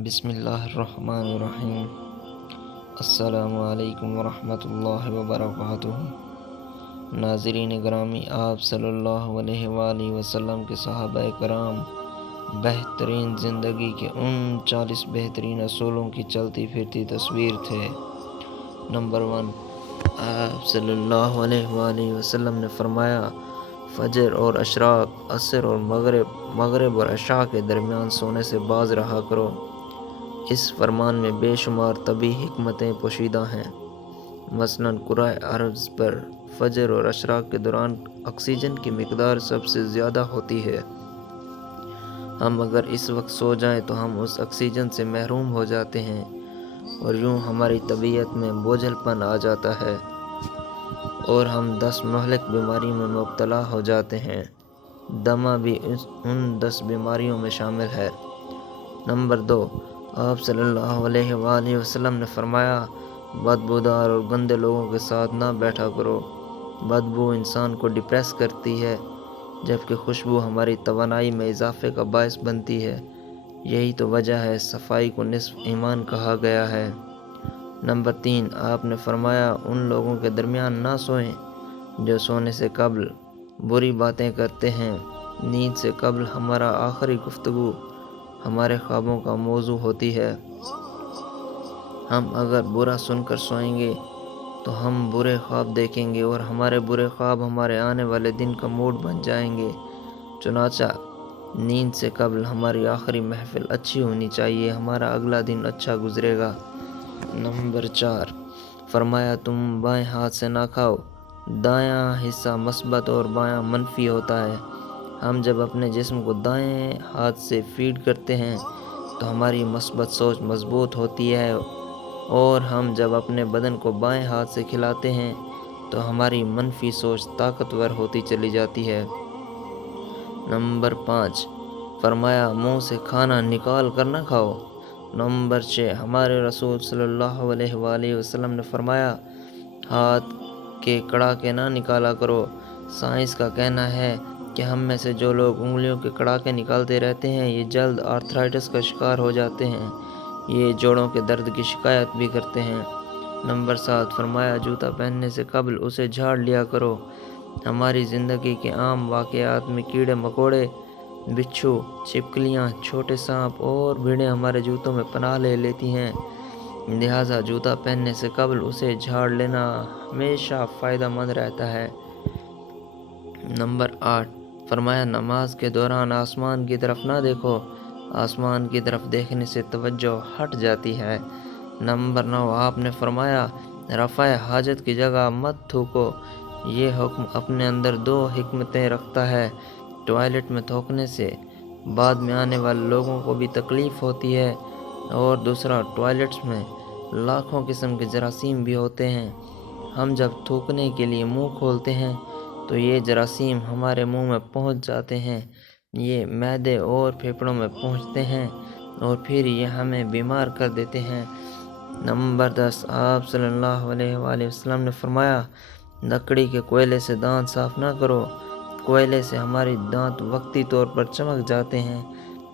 بسم اللہ الرحمن الرحیم۔ السلام علیکم ورحمۃ اللہ وبرکاتہ۔ ناظرین گرامی، آپ صلی اللہ علیہ وآلہ وسلم کے صحابہ کرام بہترین زندگی کے ان 40 بہترین اصولوں کی چلتی پھرتی تصویر تھے۔ نمبر 1، آپ صلی اللہ علیہ وآلہ وسلم نے فرمایا، فجر اور اشراق، عصر اور مغرب اور عشاء کے درمیان سونے سے باز رہا کرو۔ اس فرمان میں بے شمار طبی حکمتیں پوشیدہ ہیں۔ مثلاً کرۂ ارض پر فجر اور اشراق کے دوران آکسیجن کی مقدار سب سے زیادہ ہوتی ہے۔ ہم اگر اس وقت سو جائیں تو ہم اس آکسیجن سے محروم ہو جاتے ہیں اور یوں ہماری طبیعت میں بوجھل پن آ جاتا ہے اور ہم 10 مہلک بیماریوں میں مبتلا ہو جاتے ہیں۔ دمہ بھی ان 10 بیماریوں میں شامل ہے۔ نمبر 2، آپ صلی اللہ علیہ وآلہ وسلم نے فرمایا، بدبودار اور گندے لوگوں کے ساتھ نہ بیٹھا کرو۔ بدبو انسان کو ڈپریس کرتی ہے، جبکہ خوشبو ہماری توانائی میں اضافے کا باعث بنتی ہے۔ یہی تو وجہ ہے صفائی کو نصف ایمان کہا گیا ہے۔ نمبر 3، آپ نے فرمایا، ان لوگوں کے درمیان نہ سوئیں جو سونے سے قبل بری باتیں کرتے ہیں۔ نیند سے قبل ہمارا آخری گفتگو ہمارے خوابوں کا موضوع ہوتی ہے۔ ہم اگر برا سن کر سوئیں گے تو ہم برے خواب دیکھیں گے اور ہمارے برے خواب ہمارے آنے والے دن کا موڈ بن جائیں گے۔ چنانچہ نیند سے قبل ہماری آخری محفل اچھی ہونی چاہیے، ہمارا اگلا دن اچھا گزرے گا۔ نمبر 4، فرمایا، تم بائیں ہاتھ سے نہ کھاؤ۔ دایاں حصہ مثبت اور بایاں منفی ہوتا ہے۔ ہم جب اپنے جسم کو دائیں ہاتھ سے فیڈ کرتے ہیں تو ہماری مثبت سوچ مضبوط ہوتی ہے اور ہم جب اپنے بدن کو بائیں ہاتھ سے کھلاتے ہیں تو ہماری منفی سوچ طاقتور ہوتی چلی جاتی ہے۔ نمبر 5، فرمایا، منہ سے کھانا نکال کر نہ کھاؤ۔ نمبر 6، ہمارے رسول صلی اللہ علیہ وآلہ وسلم نے فرمایا، ہاتھ کے کڑاکے نہ نکالا کرو۔ سائنس کا کہنا ہے کہ ہم میں سے جو لوگ انگلیوں کے کڑاکے نکالتے رہتے ہیں یہ جلد آرتھرائٹس کا شکار ہو جاتے ہیں۔ یہ جوڑوں کے درد کی شکایت بھی کرتے ہیں۔ نمبر 7، فرمایا، جوتا پہننے سے قبل اسے جھاڑ لیا کرو۔ ہماری زندگی کے عام واقعات میں کیڑے مکوڑے، بچھو، چھپکلیاں، چھوٹے سانپ اور بھیڑیں ہمارے جوتوں میں پناہ لے لیتی ہیں، لہٰذا جوتا پہننے سے قبل اسے جھاڑ لینا ہمیشہ فائدہ مند رہتا ہے۔ نمبر 8، فرمایا، نماز کے دوران آسمان کی طرف نہ دیکھو، آسمان کی طرف دیکھنے سے توجہ ہٹ جاتی ہے۔ نمبر 9، آپ نے فرمایا، رفع حاجت کی جگہ مت تھوکو۔ یہ حکم اپنے اندر 2 حکمتیں رکھتا ہے۔ ٹوائلٹ میں تھوکنے سے بعد میں آنے والے لوگوں کو بھی تکلیف ہوتی ہے اور دوسرا، ٹوائلٹس میں لاکھوں قسم کے جراثیم بھی ہوتے ہیں۔ ہم جب تھوکنے کے لیے منہ کھولتے ہیں تو یہ جراثیم ہمارے منہ میں پہنچ جاتے ہیں، یہ معدے اور پھیپھڑوں میں پہنچتے ہیں اور پھر یہ ہمیں بیمار کر دیتے ہیں۔ نمبر 10، آپ صلی اللہ علیہ وآلہ وسلم نے فرمایا، لکڑی کے کوئلے سے دانت صاف نہ کرو۔ کوئلے سے ہماری دانت وقتی طور پر چمک جاتے ہیں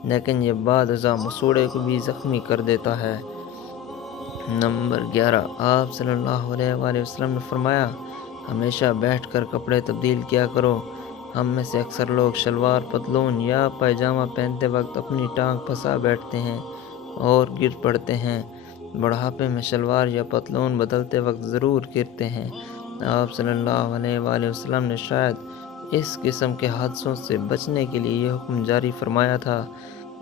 لیکن یہ بعد ازاں مسوڑھے کو بھی زخمی کر دیتا ہے۔ نمبر 11، آپ صلی اللہ علیہ وآلہ وسلم نے فرمایا، ہمیشہ بیٹھ کر کپڑے تبدیل کیا کرو۔ ہم میں سے اکثر لوگ شلوار پتلون یا پائجامہ پہنتے وقت اپنی ٹانگ پھنسا بیٹھتے ہیں اور گر پڑتے ہیں۔ بڑھاپے میں شلوار یا پتلون بدلتے وقت ضرور گرتے ہیں۔ آپ صلی اللہ علیہ وآلہ وسلم نے شاید اس قسم کے حادثوں سے بچنے کے لیے یہ حکم جاری فرمایا تھا۔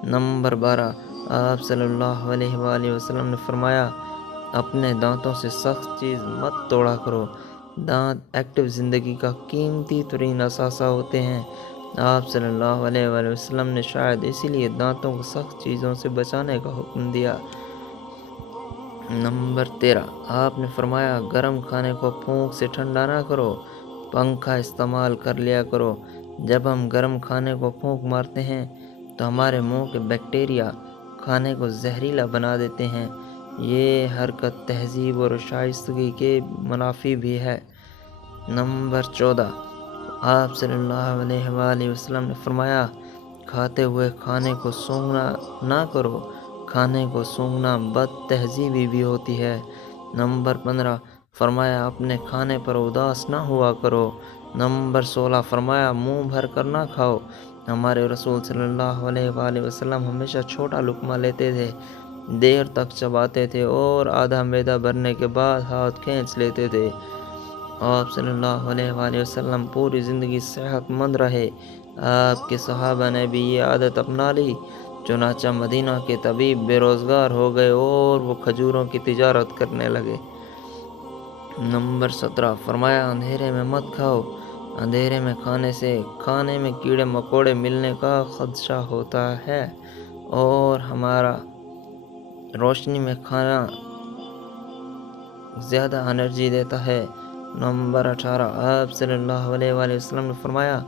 نمبر 12، آپ صلی اللہ علیہ وآلہ وسلم نے فرمایا، اپنے دانتوں سے سخت چیز مت توڑا کرو۔ دانت ایکٹیو زندگی کا قیمتی ترین اثاثہ ہوتے ہیں۔ آپ صلی اللہ علیہ وآلہ وسلم نے شاید اسی لیے دانتوں کو سخت چیزوں سے بچانے کا حکم دیا۔ نمبر 13، آپ نے فرمایا، گرم کھانے کو پھونک سے ٹھنڈا نہ کرو، پنکھا استعمال کر لیا کرو۔ جب ہم گرم کھانے کو پھونک مارتے ہیں تو ہمارے منہ کے بیکٹیریا کھانے کو زہریلا بنا دیتے ہیں۔ یہ حرکت تہذیب اور شائستگی کے منافی بھی ہے۔ نمبر 14، آپ صلی اللہ علیہ وآلہ وسلم نے فرمایا، کھاتے ہوئے کھانے کو سونگھنا نہ کرو، کھانے کو سونگھنا بد تہذیبی بھی ہوتی ہے۔ نمبر 15 فرمایا اپنے کھانے پر اداس نہ ہوا کرو۔ نمبر 16 فرمایا منہ بھر کر نہ کھاؤ۔ ہمارے رسول صلی اللہ علیہ وآلہ وسلم ہمیشہ چھوٹا لقمہ لیتے تھے، دیر تک چباتے تھے اور آدھا معدہ بھرنے کے بعد ہاتھ کھینچ لیتے تھے۔ آپ صلی اللہ علیہ وآلہ وسلم پوری زندگی صحت مند رہے۔ آپ کے صحابہ نے بھی یہ عادت اپنا لی، چنانچہ مدینہ کے طبیب بے روزگار ہو گئے اور وہ کھجوروں کی تجارت کرنے لگے۔ نمبر 17 فرمایا اندھیرے میں مت کھاؤ۔ اندھیرے میں کھانے سے کھانے میں کیڑے مکوڑے ملنے کا خدشہ ہوتا ہے اور ہمارا روشنی میں کھانا زیادہ انرجی دیتا ہے۔ نمبر 18 آپ صلی اللہ علیہ وآلہ وسلم نے فرمایا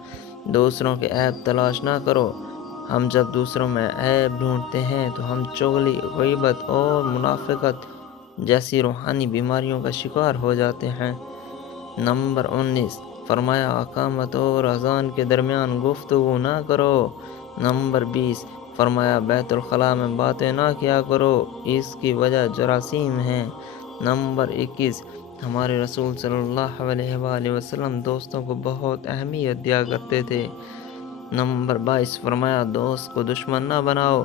دوسروں کے عیب تلاش نہ کرو۔ ہم جب دوسروں میں عیب ڈھونڈتے ہیں تو ہم چغلی، غیبت اور منافقت جیسی روحانی بیماریوں کا شکار ہو جاتے ہیں۔ نمبر 19 فرمایا اقامت اور اذان کے درمیان گفتگو نہ کرو۔ نمبر 20 فرمایا بیت الخلاء میں باتیں نہ کیا کرو، اس کی وجہ جراثیم ہیں۔ نمبر 21 ہمارے رسول صلی اللہ علیہ وآلہ وسلم دوستوں کو بہت اہمیت دیا کرتے تھے۔ نمبر 22 فرمایا دوست کو دشمن نہ بناؤ۔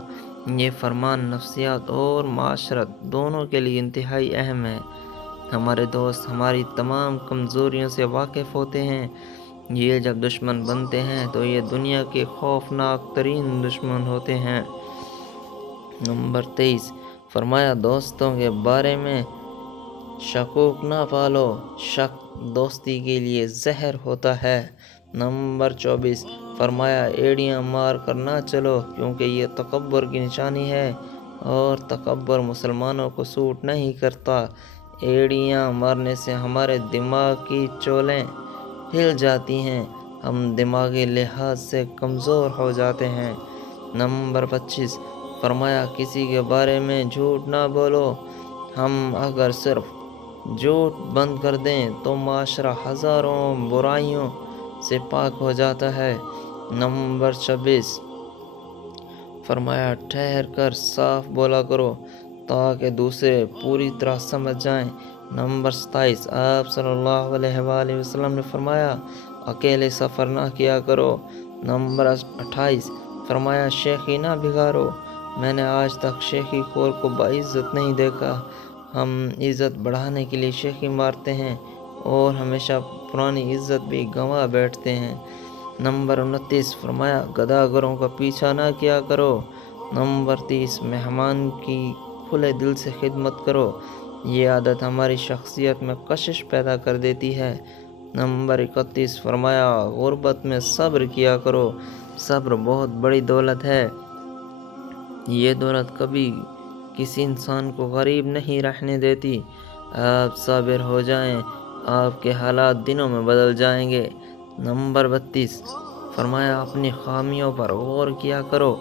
یہ فرمان نفسیات اور معاشرت دونوں کے لیے انتہائی اہم ہے۔ ہمارے دوست ہماری تمام کمزوریوں سے واقف ہوتے ہیں۔ یہ جب دشمن بنتے ہیں تو یہ دنیا کے خوفناک ترین دشمن ہوتے ہیں۔ نمبر 23 فرمایا دوستوں کے بارے میں شکوک نہ پالو، شک دوستی کے لیے زہر ہوتا ہے۔ نمبر 24 فرمایا ایڑیاں مار کر نہ چلو کیونکہ یہ تکبر کی نشانی ہے اور تکبر مسلمانوں کو سوٹ نہیں کرتا۔ ایڑیاں مارنے سے ہمارے دماغ کی چولیں ہل جاتی ہیں، ہم دماغی لحاظ سے کمزور ہو جاتے ہیں۔ نمبر 25 فرمایا کسی کے بارے میں جھوٹ نہ بولو۔ ہم اگر صرف جھوٹ بند کر دیں تو معاشرہ ہزاروں برائیوں سے پاک ہو جاتا ہے۔ نمبر 26 فرمایا ٹھہر کر صاف بولا کرو تاکہ دوسرے پوری طرح سمجھ جائیں۔ نمبر 27 آپ صلی اللہ علیہ وآلہ وسلم نے فرمایا اکیلے سفر نہ کیا کرو۔ نمبر 28 فرمایا شیخی نہ بگاڑو۔ میں نے آج تک شیخی خور کو باعزت نہیں دیکھا۔ ہم عزت بڑھانے کے لیے شیخی مارتے ہیں اور ہمیشہ پرانی عزت بھی گنوا بیٹھتے ہیں۔ نمبر 29 فرمایا گداگروں کا پیچھا نہ کیا کرو۔ نمبر 30 مہمان کی کھلے دل سے خدمت کرو، یہ عادت ہماری شخصیت میں کشش پیدا کر دیتی ہے۔ نمبر 31 فرمایا غربت میں صبر کیا کرو، صبر بہت بڑی دولت ہے، یہ دولت کبھی کسی انسان کو غریب نہیں رہنے دیتی۔ آپ صابر ہو جائیں، آپ کے حالات دنوں میں بدل جائیں گے۔ نمبر 32 فرمایا اپنی خامیوں پر غور کیا کرو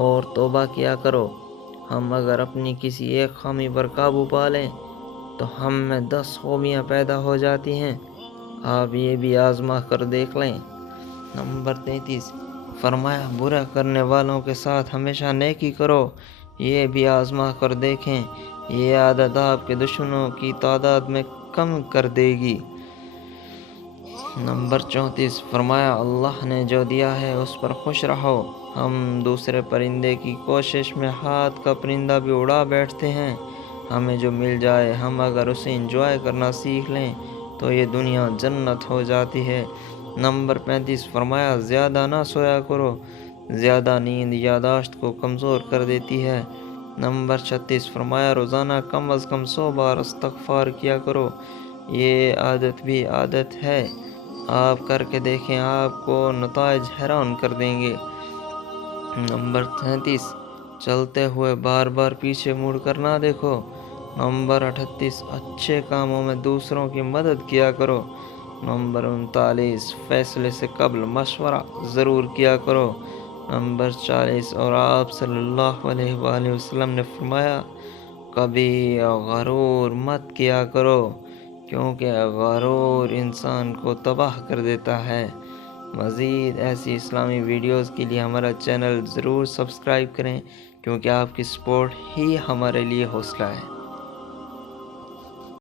اور توبہ کیا کرو۔ ہم اگر اپنی کسی ایک خامی پر قابو پا لیں تو ہم میں 10 خوبیاں پیدا ہو جاتی ہیں، آپ یہ بھی آزما کر دیکھ لیں۔ نمبر 33 فرمایا برا کرنے والوں کے ساتھ ہمیشہ نیکی کرو، یہ بھی آزما کر دیکھیں، یہ عادت آپ کے دشمنوں کی تعداد میں کم کر دے گی۔ نمبر 34 فرمایا اللہ نے جو دیا ہے اس پر خوش رہو۔ ہم دوسرے پرندے کی کوشش میں ہاتھ کا پرندہ بھی اڑا بیٹھتے ہیں، ہمیں جو مل جائے ہم اگر اسے انجوائے کرنا سیکھ لیں تو یہ دنیا جنت ہو جاتی ہے۔ نمبر 35 فرمایا زیادہ نہ سویا کرو، زیادہ نیند یادداشت کو کمزور کر دیتی ہے۔ نمبر 36 فرمایا روزانہ کم از کم 100 بار استغفار کیا کرو، یہ عادت بھی عادت ہے، آپ کر کے دیکھیں، آپ کو نتائج حیران کر دیں گے۔ نمبر 37 چلتے ہوئے بار بار پیچھے مڑ کر نہ دیکھو۔ نمبر 38 اچھے کاموں میں دوسروں کی مدد کیا کرو۔ نمبر 39 فیصلے سے قبل مشورہ ضرور کیا کرو۔ نمبر 40 اور آپ صلی اللہ علیہ وآلہ وسلم نے فرمایا کبھی غرور مت کیا کرو کیونکہ غرور انسان کو تباہ کر دیتا ہے۔ مزید ایسی اسلامی ویڈیوز کے لیے ہمارا چینل ضرور سبسکرائب کریں۔ کیونکہ آپ کی سپورٹ ہی ہمارے لیے حوصلہ ہے۔